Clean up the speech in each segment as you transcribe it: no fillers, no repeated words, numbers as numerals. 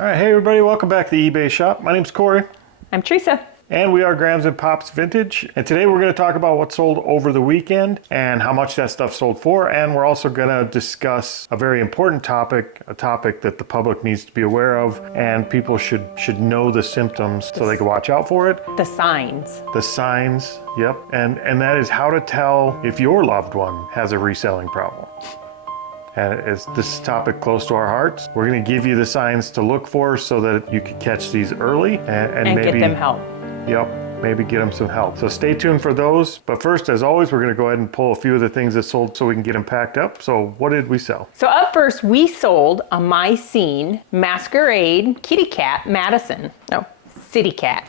All right, hey everybody, welcome back to the eBay shop. My name's Corey. I'm Teresa. And we are Grams and Pops Vintage. And today we're going to talk about what sold over the weekend and how much that stuff sold for. And we're also going to discuss a very important topic, a topic that the public needs to be aware of and people should know the symptoms so they can watch out for it. The signs. The signs, yep. And that is how to tell if your loved one has a reselling problem. And as this topic close to our hearts, we're going to give you the signs to look for so that you can catch these early and maybe get them help. Yep, maybe get them some help. So stay tuned for those. But first, as always, we're going to go ahead and pull a few of the things that sold so we can get them packed up. So what did we sell? So up first, we sold a My Scene Masquerade Kitty Cat Madison. No, City Cat.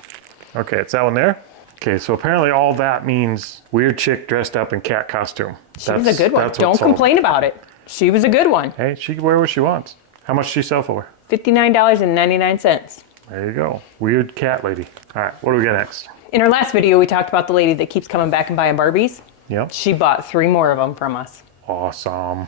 Okay, it's that one there. Okay, so apparently all that means weird chick dressed up in cat costume. She was a good one. Don't complain about it. She was a good one. Hey, she can wear what she wants. How much did she sell for? $59.99. There you go. Weird cat lady. All right, what do we got next? In our last video, we talked about the lady that keeps coming back and buying Barbies. Yep. She bought 3 more of them from us. Awesome.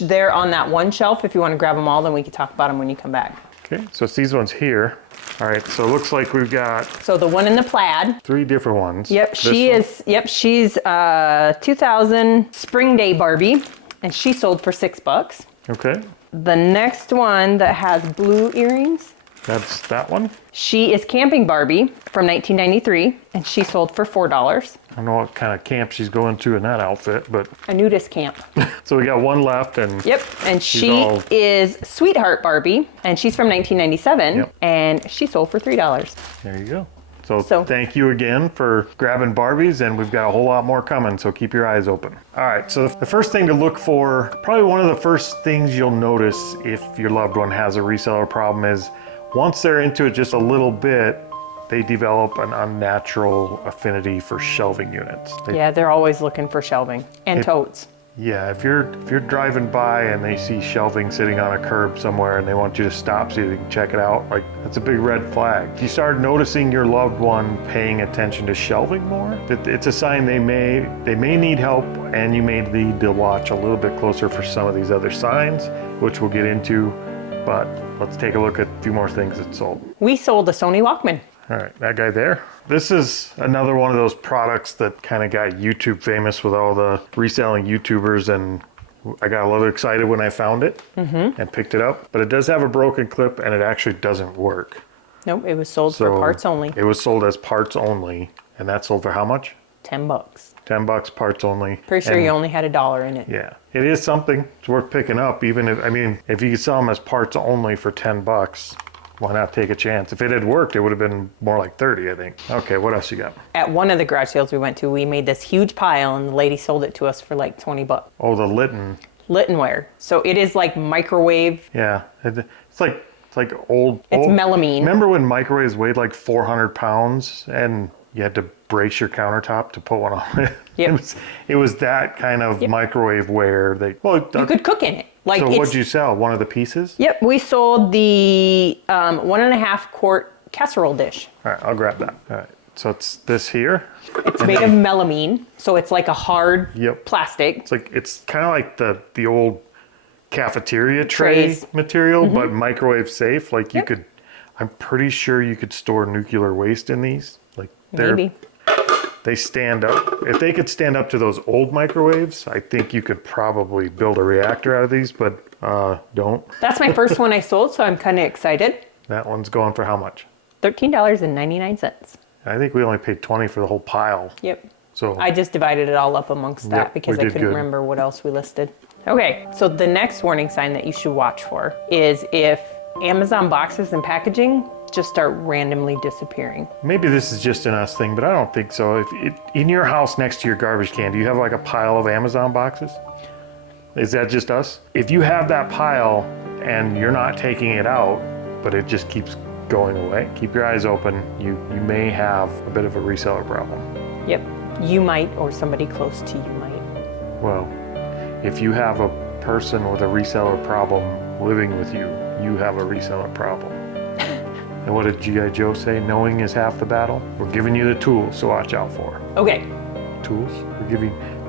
They're on that one shelf. If you want to grab them all, then we can talk about them when you come back. Okay, so it's these ones here. All right, so it looks like we've got... So the one in the plaid. 3 different ones. Yep, she's 2000 Spring Day Barbie, and she sold for $6. Okay. The next one that has blue earrings. That's that one. She is Camping Barbie from 1993, and she sold for $4. I don't know what kind of camp she's going to in that outfit, but... A nudist camp. So we got one left, and... Yep, and she is Sweetheart Barbie, and she's from 1997, yep. And she sold for $3. There you go. So thank you again for grabbing Barbies, and we've got a whole lot more coming, so keep your eyes open. All right, so the first thing to look for, probably one of the first things you'll notice if your loved one has a reseller problem is once they're into it just a little bit, they develop an unnatural affinity for shelving units. Yeah, they're always looking for shelving and totes. Yeah, if you're driving by and they see shelving sitting on a curb somewhere and they want you to stop so you can check it out, like that's a big red flag. If you start noticing your loved one paying attention to shelving more, it's a sign they may need help, and you may need to watch a little bit closer for some of these other signs, which we'll get into. But let's take a look at a few more things that sold. We sold a Sony Walkman. All right, that guy there. This is another one of those products that kind of got YouTube famous with all the reselling YouTubers, and I got a little excited when I found it and picked it up. But it does have a broken clip, and it actually doesn't work. Nope, it was sold for parts only. It was sold as parts only, and that sold for how much? $10. $10 parts only. Pretty sure you only had $1 in it. Yeah, it is something. It's worth picking up, even if, I mean, if you could sell them as parts only for $10, why not take a chance? If it had worked, it would have been more like 30, I think. Okay, what else you got? At one of the garage sales we went to, we made this huge pile, and the lady sold it to us for like $20. Oh, the Lytton. Littenware. So it is like microwave. Yeah, it's like old. It's melamine. Remember when microwaves weighed like 400 pounds and you had to brace your countertop to put one on it? Yep. It was that kind of microwave ware. You could cook in it. Like, so what'd you sell? One of the pieces? Yep, we sold the 1.5 quart casserole dish. All right, I'll grab that. All right, so it's this here. It's made of melamine, so it's like a hard plastic. It's kind of like the old cafeteria tray material, but microwave safe. Like you could, I'm pretty sure you could store nuclear waste in these. Like Maybe. They stand up. If they could stand up to those old microwaves, I think you could probably build a reactor out of these, but don't. That's my first one I sold, so I'm kind of excited. That one's going for how much? $13.99. I think we only paid $20 for the whole pile. Yep. So I just divided it all up amongst that because I couldn't remember what else we listed. Okay, so the next warning sign that you should watch for is if Amazon boxes and packaging just start randomly disappearing. Maybe this is just an us thing, but I don't think so. If in your house next to your garbage can, do you have like a pile of Amazon boxes? Is that just us? If you have that pile and you're not taking it out, but it just keeps going away, keep your eyes open. You may have a bit of a reseller problem. Yep, you might, or somebody close to you might. Well, if you have a person with a reseller problem living with you, you have a reseller problem. And what did G.I. Joe say? Knowing is half the battle. We're giving you the tools to watch out for. Okay. Tools?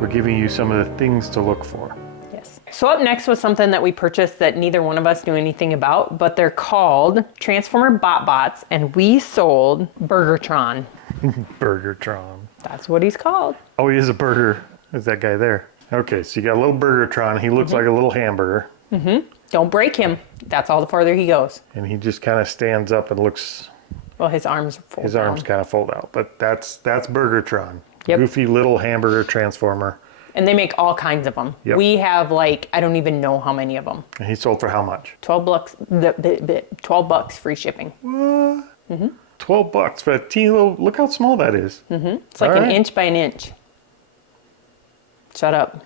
We're giving you some of the things to look for. Yes. So up next was something that we purchased that neither one of us knew anything about, but they're called Transformer Bots, and we sold Burgertron. Burgertron. That's what he's called. Oh, he is a burger. Is that guy there? Okay, so you got a little Burgertron. He looks like a little hamburger. Don't break him. That's all the farther he goes. And he just kind of stands up and looks. Well, his arms fold His down. arms kind of fold out, but that's Burgertron. Yep. Goofy little hamburger transformer. And they make all kinds of them. Yep. We have I don't even know how many of them. And he sold for how much? $12 free shipping. What? $12 for a teeny little. Look how small that is. It's like an inch by an inch. Shut up.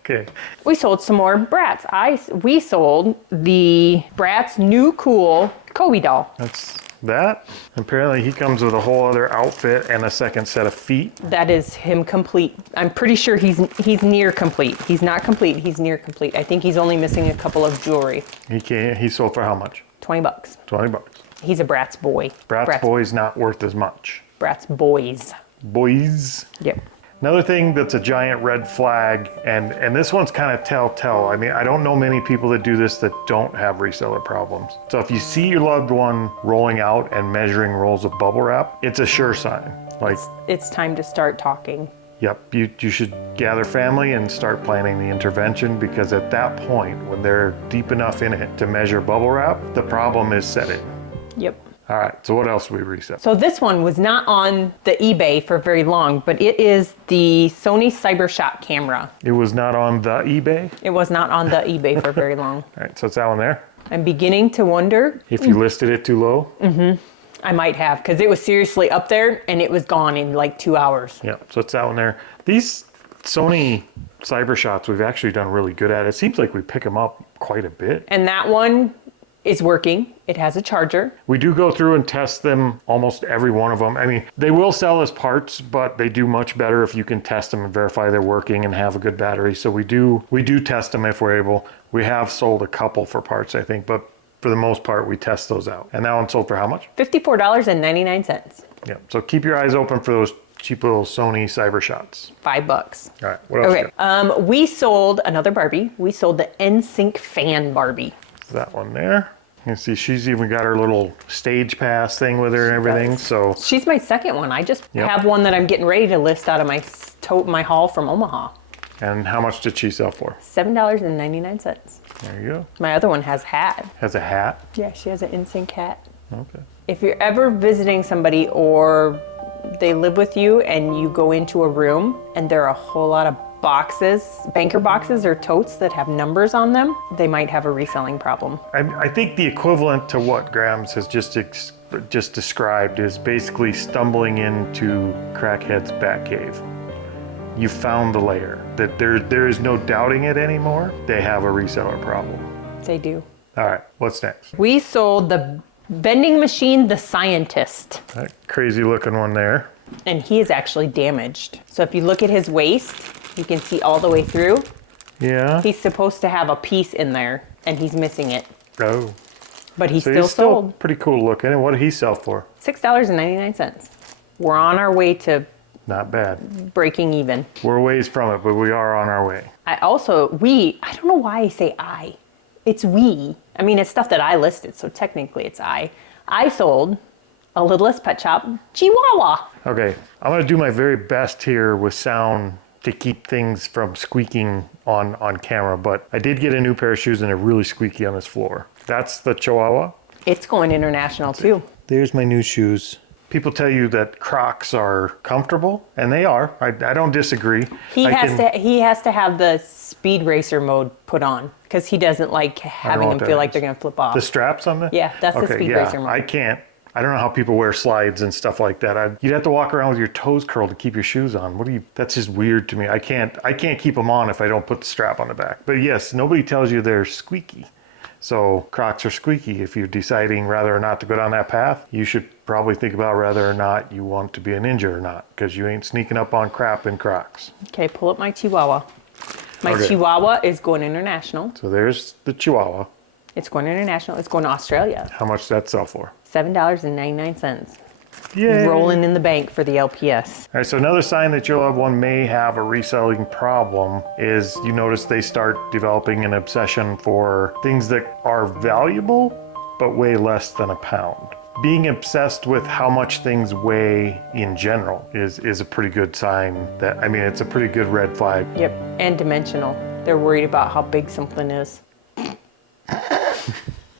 Okay. We sold some more Bratz. We sold the Bratz New Cool Kobe doll. That's that. Apparently he comes with a whole other outfit and a second set of feet. That is him complete. I'm pretty sure he's near complete. He's not complete. He's near complete. I think he's only missing a couple of jewelry. He sold for how much? $20. $20. He's a Bratz boy. Bratz boy's not worth as much. Bratz boys. Boys. Yep. Another thing that's a giant red flag, and this one's kind of telltale. I mean, I don't know many people that do this that don't have reseller problems. So if you see your loved one rolling out and measuring rolls of bubble wrap, it's a sure sign. Like, It's time to start talking. yep, you should gather family and start planning the intervention, because at that point, when they're deep enough in it to measure bubble wrap, the problem is setting. Yep. All right, so what else we reset? So this one was not on the eBay for very long, but it is the Sony CyberShot camera. It was not on the eBay? It was not on the eBay for very long. All right, so it's that one there. I'm beginning to wonder. If you listed it too low? I might have, because it was seriously up there and it was gone in like 2 hours. Yeah, so it's that one there. These Sony CyberShots we've actually done really good at. It seems like we pick them up quite a bit. And that one is working. It has a charger. We do go through and test them, almost every one of them. I mean, they will sell as parts, but they do much better if you can test them and verify they're working and have a good battery. So we do test them if we're able. We have sold a couple for parts, I think, but for the most part, we test those out. And that one sold for how much? $54.99. Yeah, so keep your eyes open for those cheap little Sony CyberShots. $5. All right, what else? Okay. We sold another Barbie. We sold the NSYNC fan Barbie. That one there. You can see she's even got her little stage pass thing with her and everything. So She's my second one. I just Yep. have one that I'm getting ready to list out of my haul from Omaha. and how much did she sell for? $7.99. There you go. My other one has hat. Has a hat. Yeah, she has an NSYNC hat. Okay. If you're ever visiting somebody or they live with you and you go into a room and there are a whole lot of boxes, banker boxes or totes that have numbers on them, they might have a reselling problem. I think the equivalent to what Grams has just described is basically stumbling into Crackhead's Batcave. You found the layer. That there is no doubting it anymore. They have a reseller problem. They do. All right, what's next? We sold the vending machine, the Scientist, That crazy looking one there. and he is actually damaged. So if you look at his waist, you can see all the way through. Yeah. He's supposed to have a piece in there, and he's missing it. Oh. But he's So still he's still sold. pretty cool looking. And what did he sell for? $6.99. We're on our way to Not bad. breaking even. We're a ways from it, but we are on our way. I don't know why I say I. It's we. I mean, it's stuff that I listed, so technically it's I. I sold a Littlest Pet Shop Chihuahua. Okay, I'm gonna do my very best here with sound to keep things from squeaking on camera, but I did get a new pair of shoes and they're really squeaky on this floor. That's the Chihuahua. It's going international too. There's my new shoes. People tell you that Crocs are comfortable, and they are. I don't disagree. He has to have the speed racer mode put on because he doesn't like having them feel like they're going to flip off. The straps on the? Yeah, that's the speed racer mode. I can't. I don't know how people wear slides and stuff like that. You'd have to walk around with your toes curled to keep your shoes on. That's just weird to me. I can't keep them on if I don't put the strap on the back. But yes, nobody tells you they're squeaky. So Crocs are squeaky. If you're deciding whether or not to go down that path, you should probably think about whether or not you want to be a ninja or not, because you ain't sneaking up on crap in Crocs. Okay, pull up my Chihuahua. My Okay. Chihuahua is going international. So there's the Chihuahua. It's going international. It's going to Australia. How much does that sell for? $7.99. Yay. rolling in the bank for the LPS. All right, so another sign that your loved one may have a reselling problem is you notice they start developing an obsession for things that are valuable, but weigh less than a pound. Being obsessed with how much things weigh in general is a pretty good sign that, I mean, it's a pretty good red flag. Yep, and dimensional. They're worried about how big something is.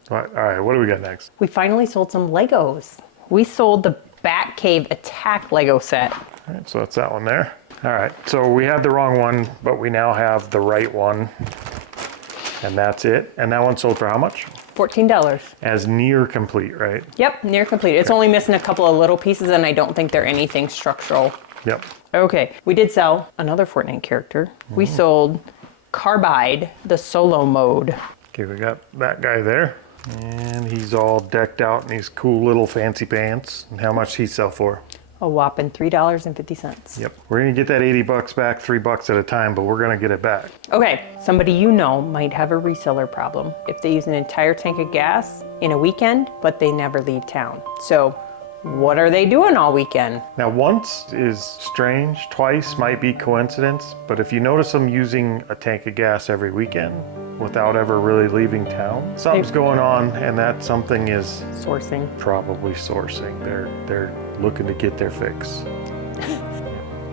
All right, what do we got next? We finally sold some Legos. We sold the Batcave Attack Lego set. All right, so that's that one there. All right, so we had the wrong one, but we now have the right one. And that's it. And that one sold for how much? $14. As near complete, right? Yep, near complete. It's only missing a couple of little pieces, and I don't think they're anything structural. Yep. Okay, we did sell another Fortnite character. We sold Carbide, the solo mode. Okay, we got that guy there. And he's all decked out in these cool little fancy pants. And how much he sell for? A whopping $3.50. Yep. We're gonna get that 80 bucks back, $3 at a time, but we're gonna get it back. Okay, somebody you know might have a reseller problem if they use an entire tank of gas in a weekend, but they never leave town. So what are they doing all weekend? Now, once is strange, twice might be coincidence, but if you notice them using a tank of gas every weekend without ever really leaving town, something's going on, and that something is Sourcing. probably sourcing. They're looking to get their fix.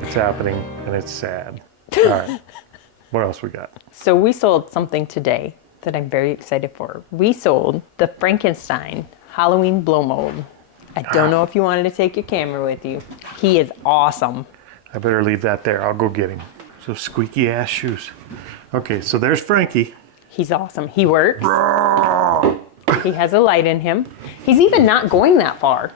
It's happening, and it's sad. All right, what else we got? So we sold something today that I'm very excited for. We sold the Frankenstein Halloween blow mold. I don't know if you wanted to take your camera with you. He is awesome. I better leave that there. I'll go get him. So squeaky ass shoes. Okay, so there's Frankie. He's awesome. He works. He has a light in him. He's even not going that far.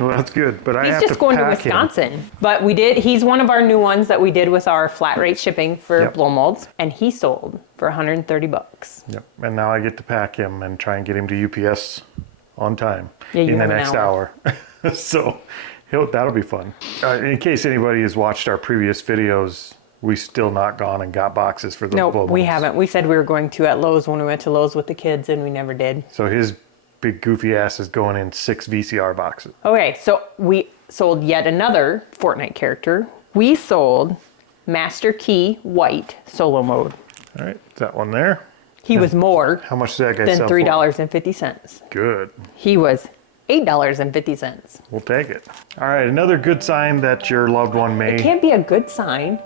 Well, that's good, but I He's have just to going to pack him. Wisconsin. But we did, he's one of our new ones that we did with our flat rate shipping for Yep. blow molds. And he sold for 130 bucks. Yep, and now I get to pack him and try and get him to UPS on time Yeah, you in the have an next hour. hour. So that'll be fun. In case anybody has watched our previous videos, we still not gone and got boxes for those blow No, molds. we haven't. We said we were going to at Lowe's when we went to Lowe's with the kids, and we never did. So his big goofy ass is going in 6 VCR boxes. Okay, so we sold yet another Fortnite character. We sold Master Key White solo mode. All right, that one there. He was more How much did that guy than sell $3.50. for? Good. He was $8.50. We'll take it. All right, another good sign that your loved one may... It can't be a good sign.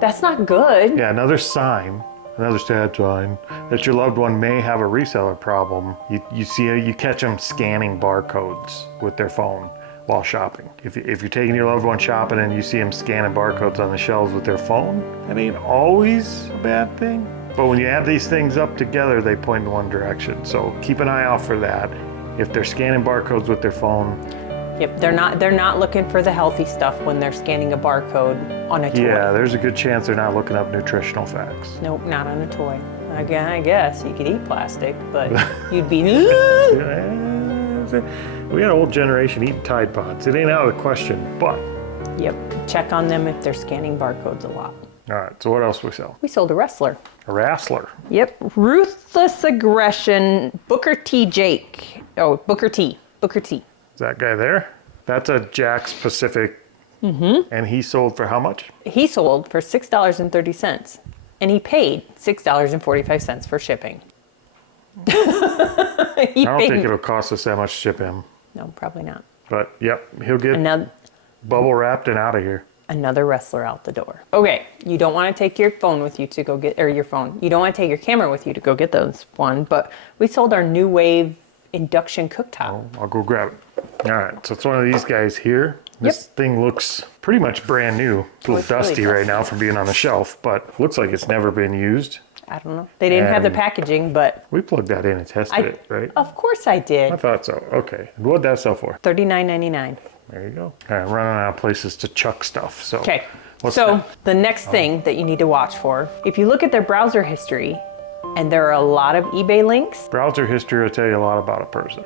That's not good. Yeah, another sign, another sad sign that your loved one may have a reseller problem. You catch them scanning barcodes with their phone while shopping. If you're taking your loved one shopping and you see them scanning barcodes on the shelves with their phone, that ain't always a bad thing. But when you add these things up together, they point in one direction. So keep an eye out for that. If they're scanning barcodes with their phone, Yep, they're not looking for the healthy stuff when they're scanning a barcode on a toy. yeah, there's a good chance they're not looking up nutritional facts. Nope, not on a toy. I guess you could eat plastic, but you'd be. We had an old generation eating Tide Pods. It ain't out of the question, but. Yep, check on them if they're scanning barcodes a lot. All right, so what else we sell? We sold a wrestler. A wrestler. Yep, Ruthless Aggression, Booker T. Jake. Oh, Booker T. Booker T. Is that guy there? That's a Jack's Pacific. Mm-hmm. And he sold for how much? He sold for $6.30, and he paid $6.45 for shipping. I don't think it'll cost us that much to ship him. No, probably not. But yep, he'll get bubble wrapped and out of here. Another wrestler out the door. Okay, you don't want to take your phone with you to go get, or your phone. You don't want to take your camera with you to go get those one, but we sold our New Wave induction cooktop. I'll go grab it. All right, so it's one of these guys here. This thing looks pretty much brand new. It's a little It's dusty really right now from being on the shelf, but looks like it's never been used. I don't know. They didn't have the And- packaging, but We plugged that in and tested it, right? of course I I did. thought so. Okay. And what'd that sell for? $39.99. There you go. All right, I'm running out of places to chuck stuff. So Okay, what's so that? the next thing that you need to watch for, if you look at their browser history, and there are a lot of eBay links. Browser history will tell you a lot about a person.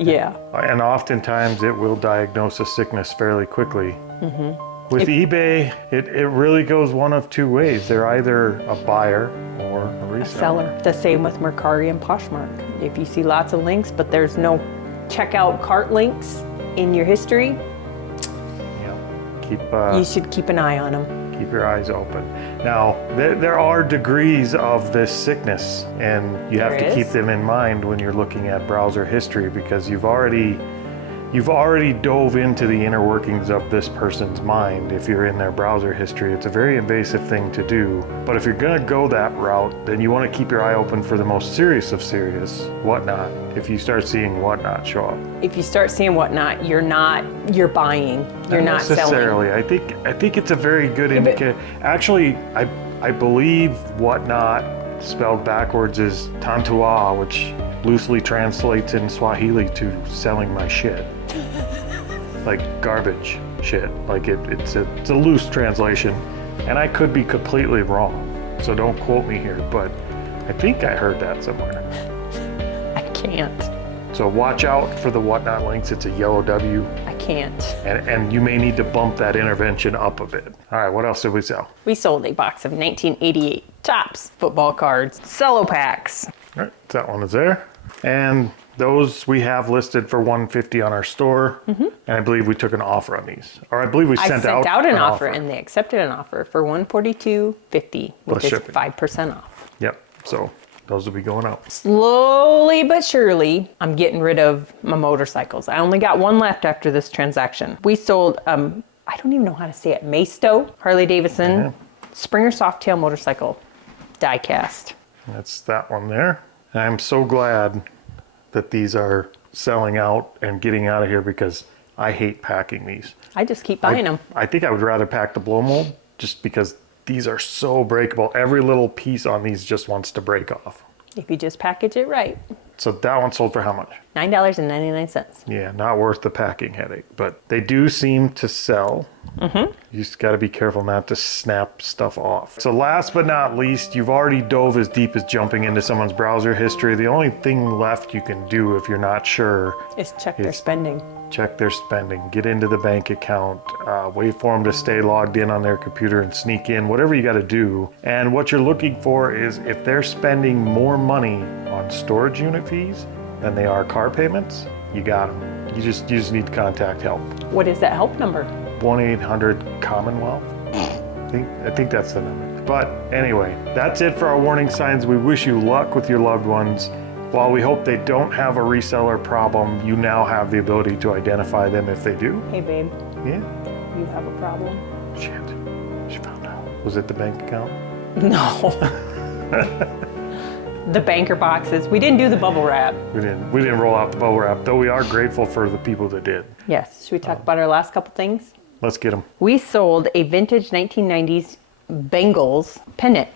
Yeah. And oftentimes it will diagnose a sickness fairly quickly. Mm-hmm. With eBay, it really goes one of two ways. They're either a buyer or a reseller. Seller. The same with Mercari and Poshmark. If you see lots of links, but there's no checkout cart links in your history, Yeah. You should keep an eye on them. Keep your eyes open. Now, there are degrees of this sickness, and you have to keep them in mind when you're looking at browser history, because you've already dove into the inner workings of this person's mind. If you're in their browser history, it's a very invasive thing to do. But if you're gonna go that route, then you want to keep your eye open for the most serious of serious, whatnot. If you start seeing whatnot show up. If you start seeing whatnot, you're buying. You're not necessarily. selling. I think it's a very good indicator. Actually, I believe whatnot spelled backwards is tantua, which loosely translates in Swahili to selling my shit. Like garbage shit. Like it's a loose translation, and I could be completely wrong, so don't quote me here, but I think I heard that somewhere. I can't. So watch out for the whatnot links. It's a yellow W. I can't. And you may need to bump that intervention up a bit. All right, what else did we sell? We sold a box of 1988 Topps football cards, cello packs. All right, that one is there. And those we have listed for $150 on our store. And I believe we took an offer on these. Or I believe we sent out an offer, and they accepted an offer for $142.50, which is shipping. 5% off. Yep, so those will be going out. Slowly but surely, I'm getting rid of my motorcycles. I only got one left after this transaction. We sold, I don't even know how to say it, Maisto, Harley Davidson, Springer Softail motorcycle, die cast. That's that one there. And I'm so glad that these are selling out and getting out of here, because I hate packing these. I just keep buying them. I think I would rather pack the blow mold, just because these are so breakable. Every little piece on these just wants to break off. If you just package it right. So that one sold for how much? $9.99. Yeah, not worth the packing headache, but they do seem to sell. You just got to be careful not to snap stuff off. So last but not least, you've already dove as deep as jumping into someone's browser history. The only thing left you can do if you're not sure is check their spending. Check their spending, get into the bank account, wait for them to stay logged in on their computer and sneak in, whatever you got to do. And what you're looking for is if they're spending more money on storage unit fees than they are car payments, you got them. You just need to contact help. What is that help number? 1-800-Commonwealth. I think that's the number. But anyway, that's it for our warning signs. We wish you luck with your loved ones. While we hope they don't have a reseller problem, you now have the ability to identify them if they do. Hey, babe. Yeah. You have a problem? Shit. She found out. Was it the bank account? No. The banker boxes. We didn't do the bubble wrap. We didn't roll out the bubble wrap, though we are grateful for the people that did. Yes. Should we talk about our last couple things? Let's get them. We sold a vintage 1990s Bengals pennant.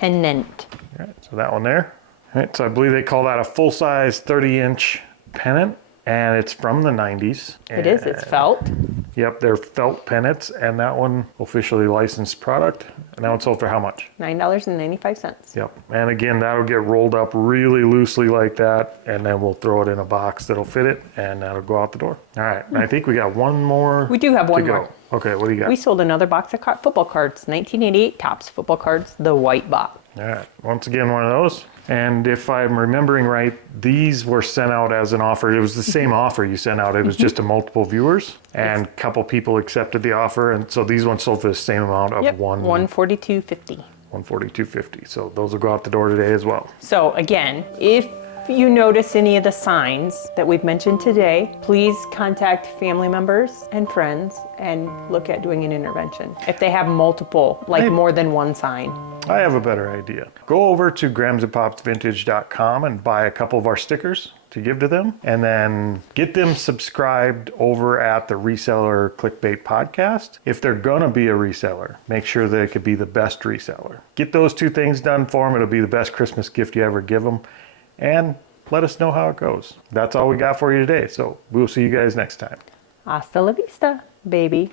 All right, so that one there. All right, so I believe they call that a full-size 30-inch pennant, and it's from the 90s. It is. It's felt. Yep, they're felt pennants, and that one officially licensed product. And that one sold for how much? $9.95. Yep, and again, that'll get rolled up really loosely like that, and then we'll throw it in a box that'll fit it, and that'll go out the door. All right, and I think we got one more. We do have one to go. more. Okay, what do you got? We sold another box of football cards, 1988 Topps football cards, the white box. All right, once again, one of those. And if I'm remembering right, these were sent out as an offer. It was the same offer you sent out. It was just to multiple viewers, and a couple people accepted the offer. And so these ones sold for the same amount of $142.50. $142.50. So those will go out the door today as well. So again, if you notice any of the signs that we've mentioned today, please contact family members and friends and look at doing an intervention. If they have multiple, like more than one sign. I have a better idea. Go over to gramsandpopsvintage.com and buy a couple of our stickers to give to them, and then get them subscribed over at the Reseller Clickbait podcast. If they're gonna be a reseller, make sure they could be the best reseller. Get those two things done for them. It'll be the best Christmas gift you ever give them, and let us know how it goes. That's all we got for you today, so we'll see you guys next time. Hasta la vista, baby.